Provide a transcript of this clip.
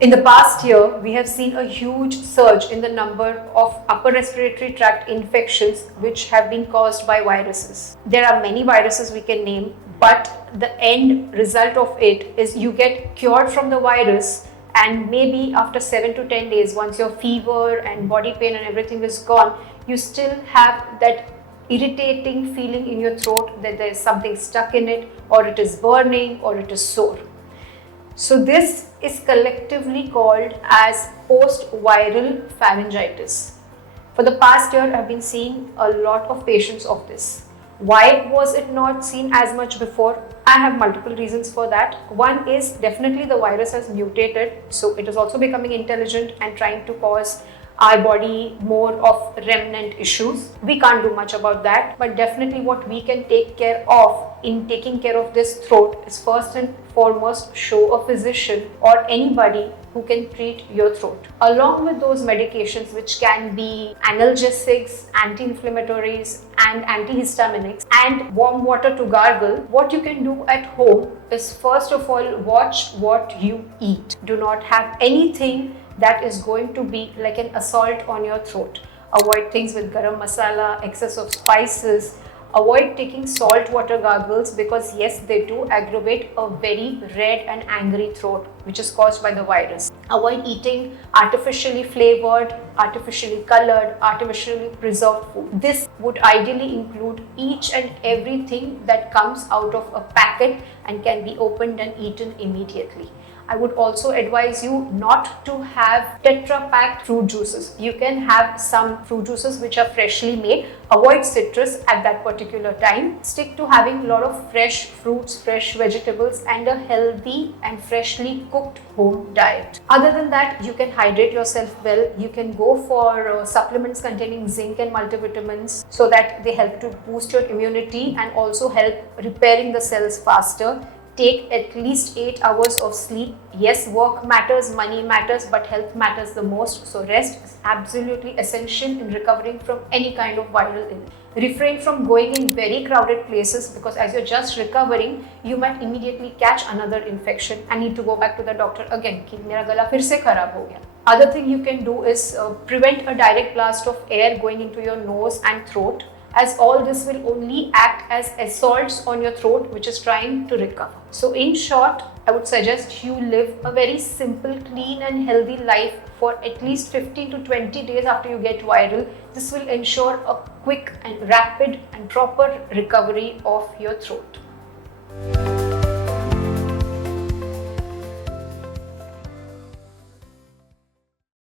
In the past year, we have seen a huge surge in the number of upper respiratory tract infections which have been caused by viruses. There are many viruses we can name, but the end result of it is you get cured from the virus, and maybe after 7 to 10 days, once your fever and body pain and everything is gone, you still have that irritating feeling in your throat that there is something stuck in it, or it is burning, or it is sore. So this is collectively called as post-viral pharyngitis. For the past year, I've been seeing a lot of patients of this. Why was it not seen as much before? I have multiple reasons for that. One is definitely the virus has mutated, so it is also becoming intelligent and trying to cause our body more of remnant issues. We can't do much about that, but definitely what we can take care of in taking care of this throat is first and foremost show a physician or anybody who can treat your throat. Along with those medications, which can be analgesics, anti-inflammatories and antihistaminics, and warm water to gargle, what you can do at home is first of all watch what you eat. Do not have anything that is going to be like an assault on your throat. Avoid things with garam masala, excess of spices. Avoid taking salt water gargles, because yes, they do aggravate a very red and angry throat which is caused by the virus. Avoid eating artificially flavored, artificially colored, artificially preserved food. This would ideally include each and everything that comes out of a packet and can be opened and eaten immediately. I would also advise you not to have Tetra Pak fruit juices. You can have some fruit juices which are freshly made. Avoid citrus at that particular time. Stick to having a lot of fresh fruits, fresh vegetables, and a healthy and freshly cooked home diet. Other than that, you can hydrate yourself well. You can go for supplements containing zinc and multivitamins so that they help to boost your immunity and also help repairing the cells faster. Take at least 8 hours of sleep. Yes, work matters, money matters, but health matters the most. So rest is absolutely essential in recovering from any kind of viral illness. Refrain from going in very crowded places, because as you're just recovering, you might immediately catch another infection and need to go back to the doctor again कि मेरा गला फिर से खराब हो गया. Other thing you can do is prevent a direct blast of air going into your nose and throat, as all this will only act as assaults on your throat which is trying to recover. So in short, I would suggest you live a very simple, clean and healthy life for at least 15 to 20 days after you get viral. This will ensure a quick and rapid and proper recovery of your throat.